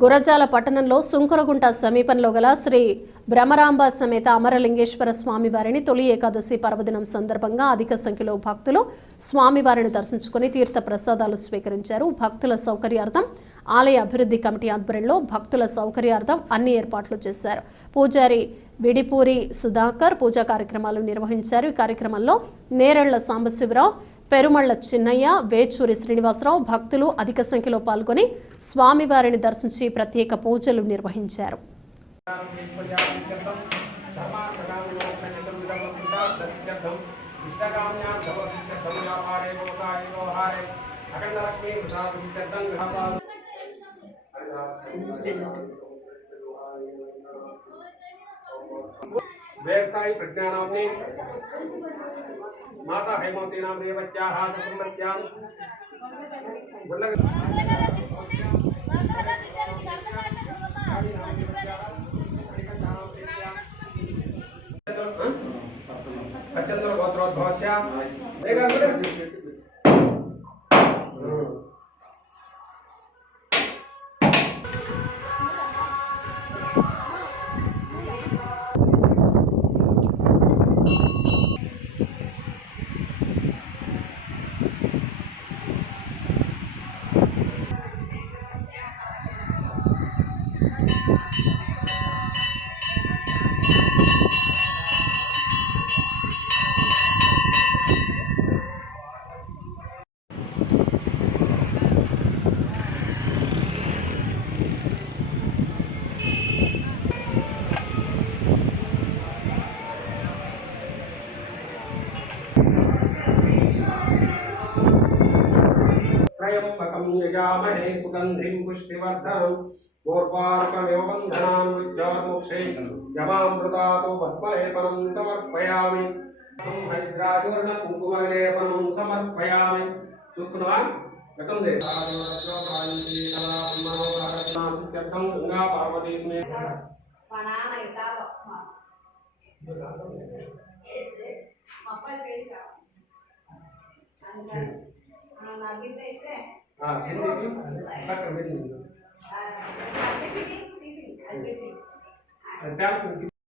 గురజాల పట్టణంలో సుంకరగుంట సమీపంలో గల శ్రీ బ్రహ్మరాంబ సమేత అమరలింగేశ్వర స్వామివారిని తొలి ఏకాదశి పర్వదినం సందర్భంగా అధిక సంఖ్యలో భక్తులు స్వామివారిని దర్శించుకుని తీర్థ ప్రసాదాలు స్వీకరించారు. భక్తుల సౌకర్యార్థం ఆలయ అభివృద్ధి కమిటీ ఆధ్వర్యంలో భక్తుల సౌకర్యార్థం అన్ని ఏర్పాట్లు చేశారు. పూజారి విడిపూరి సుధాకర్ పూజా కార్యక్రమాలు నిర్వహించారు. ఈ కార్యక్రమంలో నేరళ్ల సాంబశివరావు, పెరుమళ్ల చిన్నయ్య, వేచూరి శ్రీనివాసరావు భక్తులు అధిక సంఖ్యలో పాల్గొని స్వామివారిని దర్శించి ప్రత్యేక పూజలు నిర్వహించారు. व्यवसायी प्रज्ञानाम्नि माता हेमवती नाम देवत्याः कुटुम्बस्यां सचंद्र गोत्रोद्भवस्यां यजामहे सुगंधिं पुष्टिवर्धनं पूर्वार्कमिव बन्धनान् विद्योर्मुक्षे यमामृतातो भस्मलेपनं समर्पयामि हरिद्राचूर्ण कुङ्कुमलेपनं समर्पयामि చూసుకున్నావా ఎట్టుంది సిద్ధార్థం గంగా పార్వతీస్మే